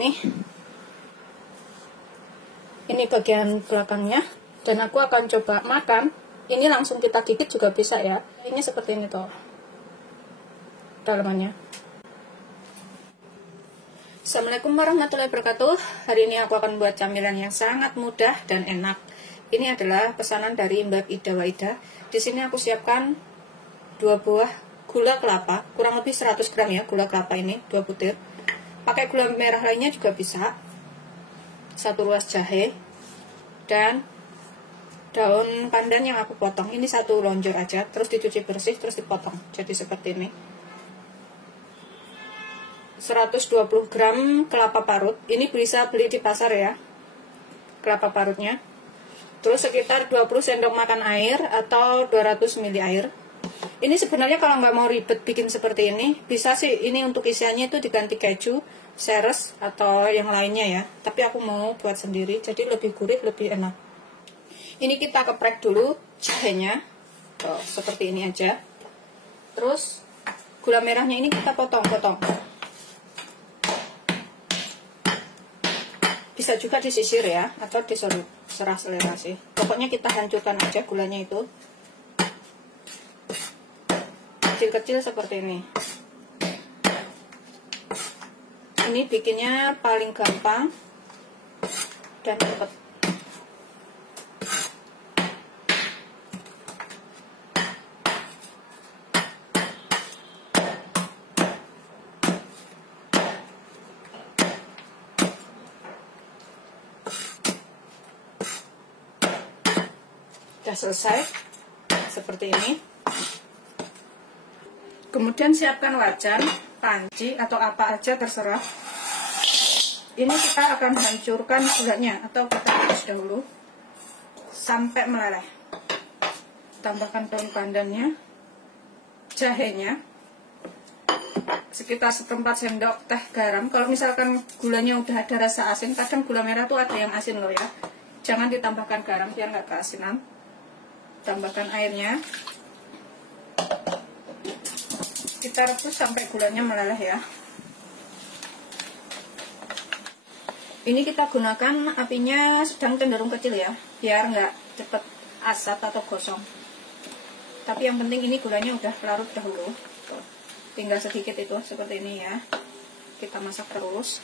ini. Ini bagian belakangnya. Dan aku akan coba makan. Ini langsung kita gigit juga bisa ya. Ini seperti ini tuh dalamannya. Assalamualaikum warahmatullahi wabarakatuh. Hari ini aku akan buat camilan yang sangat mudah dan enak. Ini adalah pesanan dari Mbak Ida Waida. Di sini aku siapkan 2 buah gula kelapa, kurang lebih 100 gram ya gula kelapa ini, 2 butir. Pakai gula merah lainnya juga bisa. 1 ruas jahe dan daun pandan yang aku potong. Ini 1 lonjor aja, terus dicuci bersih, terus dipotong. Jadi seperti ini. 120 gram kelapa parut. Ini bisa beli di pasar ya, kelapa parutnya. Terus sekitar 20 sendok makan air atau 200 ml air. Ini sebenarnya kalau nggak mau ribet bikin seperti ini, bisa sih ini untuk isiannya itu diganti keju, seres, atau yang lainnya ya. Tapi aku mau buat sendiri, jadi lebih gurih, lebih enak. Ini kita keprek dulu jahenya. Tuh, seperti ini aja. Terus gula merahnya ini kita potong-potong. Bisa juga disisir ya, atau disolid, serah selera sih. Pokoknya kita hancurkan aja gulanya itu. Kecil-kecil seperti ini. Ini bikinnya paling gampang dan cepat. Sudah selesai seperti ini. Kemudian siapkan wajan, panci, atau apa aja terserah. Ini kita akan hancurkan gulanya atau kita rebus dahulu sampai meleleh. Tambahkan daun pandannya, jahenya, sekitar 1/4 sendok teh garam. Kalau misalkan gulanya udah ada rasa asin, kadang gula merah tuh ada yang asin loh ya. Jangan ditambahkan garam biar nggak keasinan. Tambahkan airnya. Kita rebus sampai gulanya meleleh ya. Ini kita gunakan apinya sedang cenderung kecil ya, biar nggak cepet asat atau gosong. Tapi yang penting ini gulanya udah larut dahulu. Tuh, tinggal sedikit itu seperti ini ya. Kita masak terus.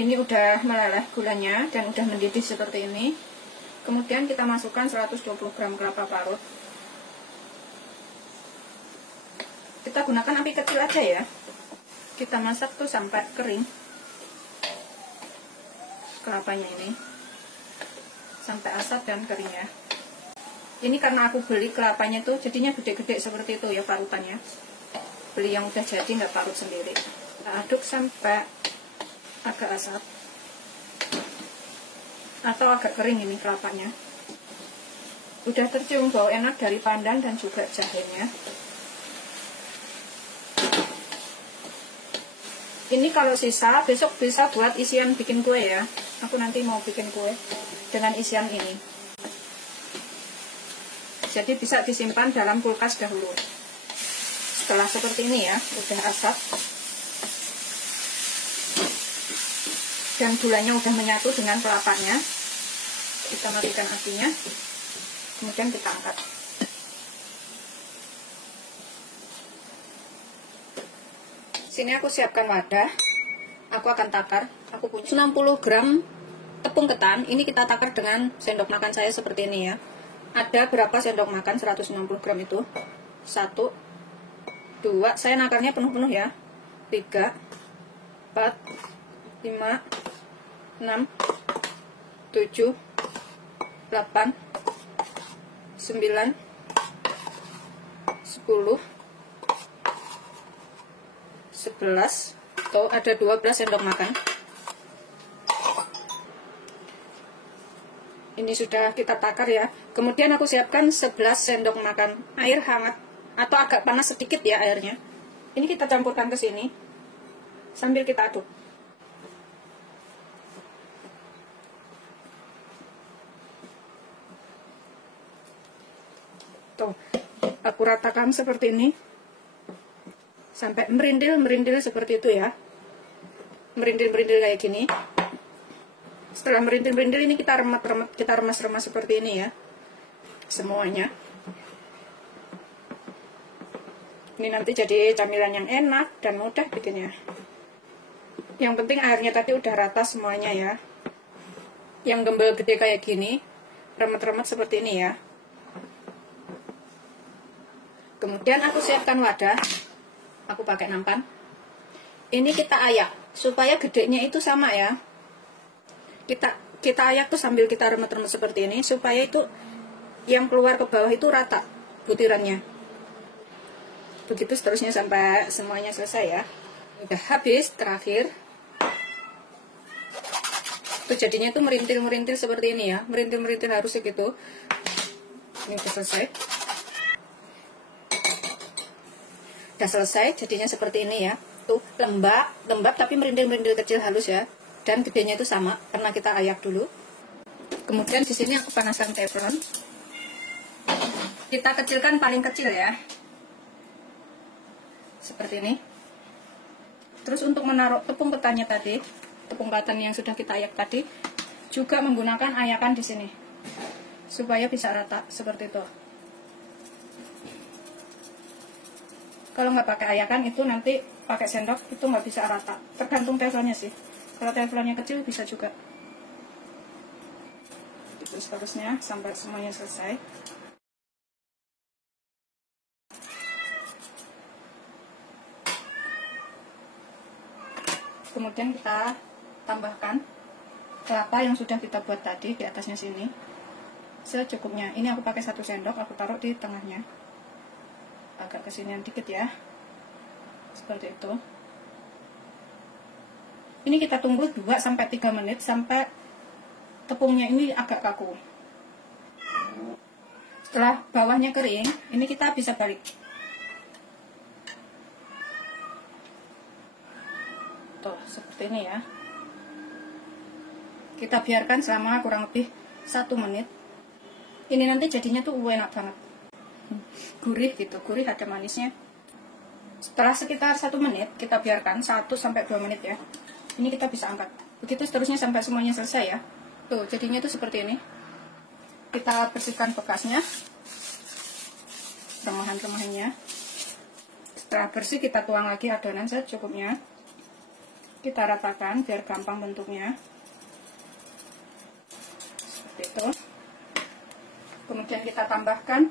Ini udah meleleh gulanya dan udah mendidih seperti ini. Kemudian kita masukkan 120 gram kelapa parut. Kita gunakan api kecil aja ya. Kita masak tuh sampai kering kelapanya ini, sampai asat dan kering ya. Ini karena aku beli kelapanya tuh jadinya gede-gede seperti itu ya parutannya. Beli yang udah jadi, nggak parut sendiri. Kita aduk sampai agak asat atau agak kering ini kelapanya. Udah tercium bau enak dari pandan dan juga jahenya. Ini kalau sisa, besok bisa buat isian bikin kue ya. Aku nanti mau bikin kue dengan isian ini. Jadi bisa disimpan dalam kulkas dahulu. Setelah seperti ini ya, udah asap. Dan gulanya udah menyatu dengan kelapanya. Kita matikan apinya. Kemudian kita angkat. Sini aku siapkan wadah. Aku akan takar. Aku punya 60 gram tepung ketan. Ini kita takar dengan sendok makan saya seperti ini ya. Ada berapa sendok makan? 160 gram itu. 1, 2. Saya nakarnya penuh-penuh ya. 3, 4, 5, 6, 7, 8, 9, 10, 11, atau ada 12 sendok makan. Ini sudah kita takar ya. Kemudian aku siapkan 11 sendok makan air hangat atau agak panas sedikit ya airnya. Ini kita campurkan ke sini sambil kita aduk. Tuh, aku ratakan seperti ini. Sampai merindil seperti itu ya. merindil-merindil kayak gini. Setelah merindil-merindil ini kita remas-remas seperti ini ya, semuanya. Ini nanti jadi camilan yang enak dan mudah bikinnya. Yang penting airnya tadi udah rata semuanya ya. Yang gembel gede kayak gini, remet-remet seperti ini ya. Kemudian aku siapkan wadah. Aku pakai nampan. Ini kita ayak supaya gedenya itu sama ya. Kita ayak tuh sambil kita remet-remet seperti ini supaya itu yang keluar ke bawah itu rata butirannya. Begitu seterusnya sampai semuanya selesai ya. Udah habis, terakhir. Tuh jadinya itu merintil-merintil seperti ini ya. Merintil-merintil harus segitu. Ini udah selesai. Udah selesai, jadinya seperti ini ya. Tuh lembab tapi merintil-merintil kecil halus ya. Dan gedenya itu sama karena kita ayak dulu. Kemudian di sini aku panaskan teflon. Kita kecilkan paling kecil ya. Seperti ini. Terus untuk menaruh tepung ketannya tadi, tepung ketan yang sudah kita ayak tadi, juga menggunakan ayakan di sini. Supaya bisa rata seperti itu. Kalau nggak pakai ayakan itu nanti pakai sendok itu nggak bisa rata. Tergantung teflonnya sih. Kalau teflonnya kecil bisa juga. Itu seterusnya sampai semuanya selesai. Kemudian kita tambahkan kelapa yang sudah kita buat tadi di atasnya sini. Secukupnya. Ini aku pakai 1 sendok, aku taruh di tengahnya. Agak kesinian dikit ya. Seperti itu. Ini kita tunggu 2-3 menit sampai tepungnya ini agak kaku. Setelah bawahnya kering, ini kita bisa balik. Tuh, seperti ini ya. Kita biarkan selama kurang lebih 1 menit. Ini nanti jadinya tuh enak banget. Gurih gitu, gurih ada manisnya. Setelah sekitar 1 menit, kita biarkan 1-2 menit ya. Ini kita bisa angkat. Begitu seterusnya sampai semuanya selesai ya. Tuh, jadinya tuh seperti ini. Kita bersihkan bekasnya. Remahan-remahannya. Setelah bersih, kita tuang lagi adonan secukupnya. Kita ratakan biar gampang bentuknya. Seperti itu. Kemudian kita tambahkan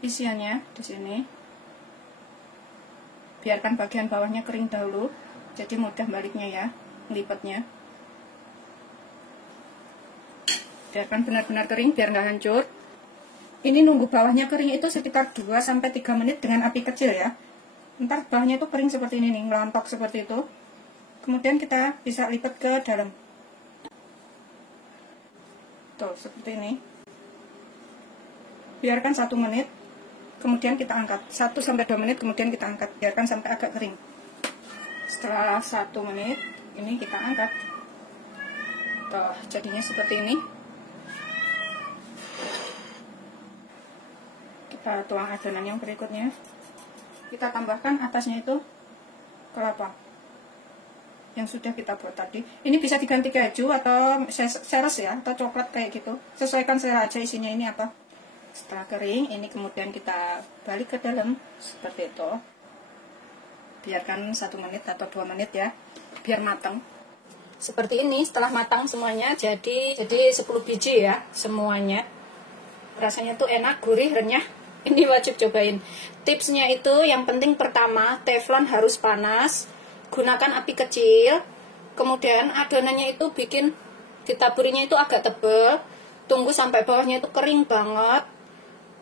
isiannya di sini. Biarkan bagian bawahnya kering dahulu. Jadi mudah baliknya ya, melipatnya. Biarkan benar-benar kering biar nggak hancur. Ini nunggu bawahnya kering itu sekitar 2-3 menit dengan api kecil ya. Ntar bawahnya itu kering seperti ini nih, ngelantok seperti itu. Kemudian kita bisa lipat ke dalam. Tuh, seperti ini. Biarkan 1 menit. Kemudian kita angkat. 1-2 menit kemudian kita angkat. Biarkan sampai agak kering. Setelah 1 menit, ini kita angkat. Tuh, jadinya seperti ini. Kita tuang adonan yang berikutnya. Kita tambahkan atasnya itu kelapa yang sudah kita buat tadi. Ini bisa diganti keju atau seres ya, atau coklat kayak gitu. Sesuaikan selera aja isinya ini apa. Setelah kering, ini kemudian kita balik ke dalam seperti itu. Biarkan 1 menit atau 2 menit ya, biar matang. Seperti ini, setelah matang semuanya, jadi 10 biji ya, semuanya. Rasanya tuh enak, gurih, renyah. Ini wajib cobain. Tipsnya itu yang penting pertama, teflon harus panas, gunakan api kecil. Kemudian adonannya itu bikin, ditaburinya itu agak tebal. Tunggu sampai bawahnya itu kering banget.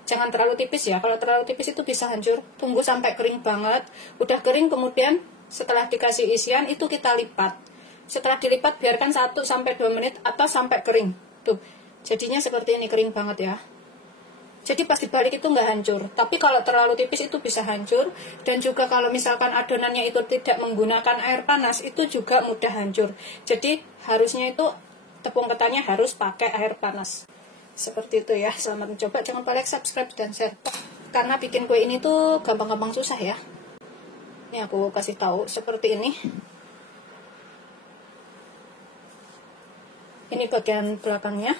Jangan terlalu tipis ya, kalau terlalu tipis itu bisa hancur. Tunggu sampai kering banget. Udah kering kemudian setelah dikasih isian itu kita lipat. Setelah dilipat biarkan 1-2 menit atau sampai kering. Tuh, jadinya seperti ini, kering banget ya. Jadi pas dibalik itu nggak hancur. Tapi kalau terlalu tipis itu bisa hancur. Dan juga kalau misalkan adonannya itu tidak menggunakan air panas, itu juga mudah hancur. Jadi harusnya itu tepung ketannya harus pakai air panas. Seperti itu ya. Selamat mencoba. Jangan lupa like, subscribe, dan share. Karena bikin kue ini tuh gampang-gampang susah ya. Ini aku kasih tahu seperti ini. Ini bagian belakangnya.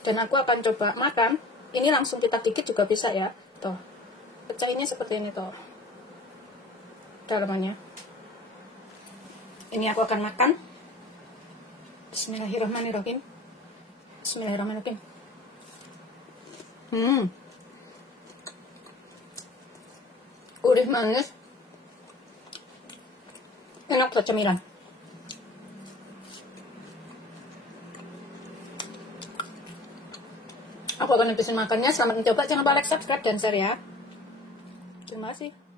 Dan aku akan coba makan. Ini langsung kita gigit juga bisa ya. Tuh. Pecahinnya seperti ini tuh. Dalamannya. Ini aku akan makan. Bismillahirrahmanirrahim. Bismillahirrahmanirrahim. Gurih manis. Enak buat cemilan. Aku akan habisin makannya. Selamat mencoba. Jangan lupa like, subscribe, dan share ya. Terima kasih.